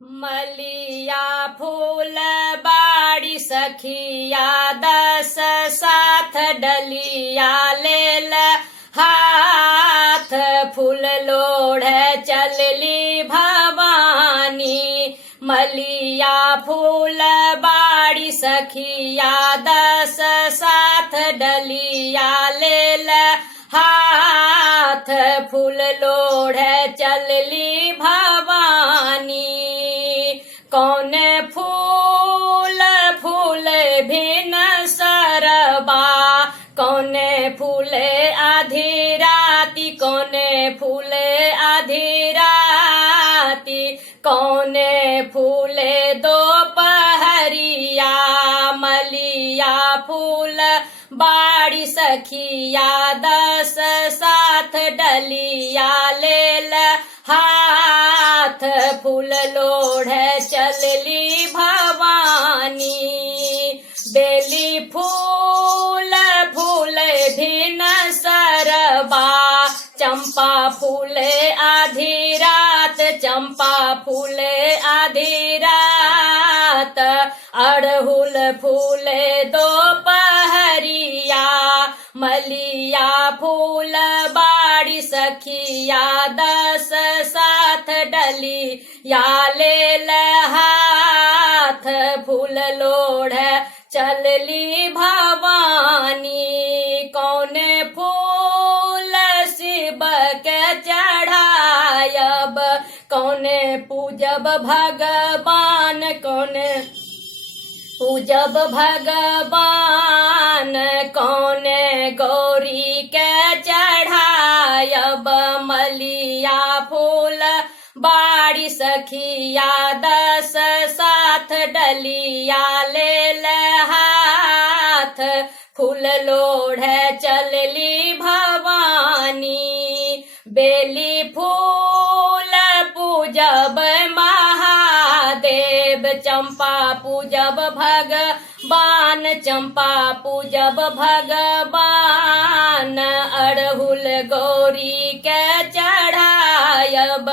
मलिया फूल बाड़ी सखिया 10 साथ डलिया लेल हाथ फूल लोढ़ चलली भवानी। मलिया फूल बाड़ी सखिया 10 साथ डलिया लेल हाथ फूल लोढ़ चलली भवानी। कौन फूल फूल भिन सरबा कौन फूल आधी राती कौन फूल आधी राती कौन फूल दोपहरिया। मलिया फूल बाड़ी सखिया 10 साथ डलिया लेल हाथ फूल लोढ़ चलली भवानी। बेली फूल फूल भिन सरबा चंपा फूल आधी रात चंपा फूल आधी रात अड़हुल फूल दोपहरिया। मलिया फूल बाड़ी सखिया 10 साथ डलिया लेल हाथ फूल लोढ़ चलली भवानी। कौन फूल शिव के चढ़ायब कौन पूजब भगवान कौन पूजब भगवान कौन गौरी के चढ़ायब। मलिया फूल बाड़ी सखिया 10 साथ डलिया लेल हाथ फूल लोढ़ चलली भवानी। बेली फूल पूजब महादेव चंपा पूजब भगवान चंपा पूजब भगवान अड़हुल गौरी के चढ़ायब।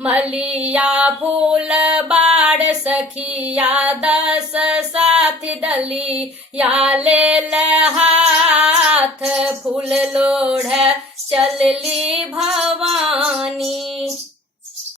मलिया फूल बाड़ सखिया 10 साथ डलिया लेल हाथ फूल लोढ़ चलली भवानी।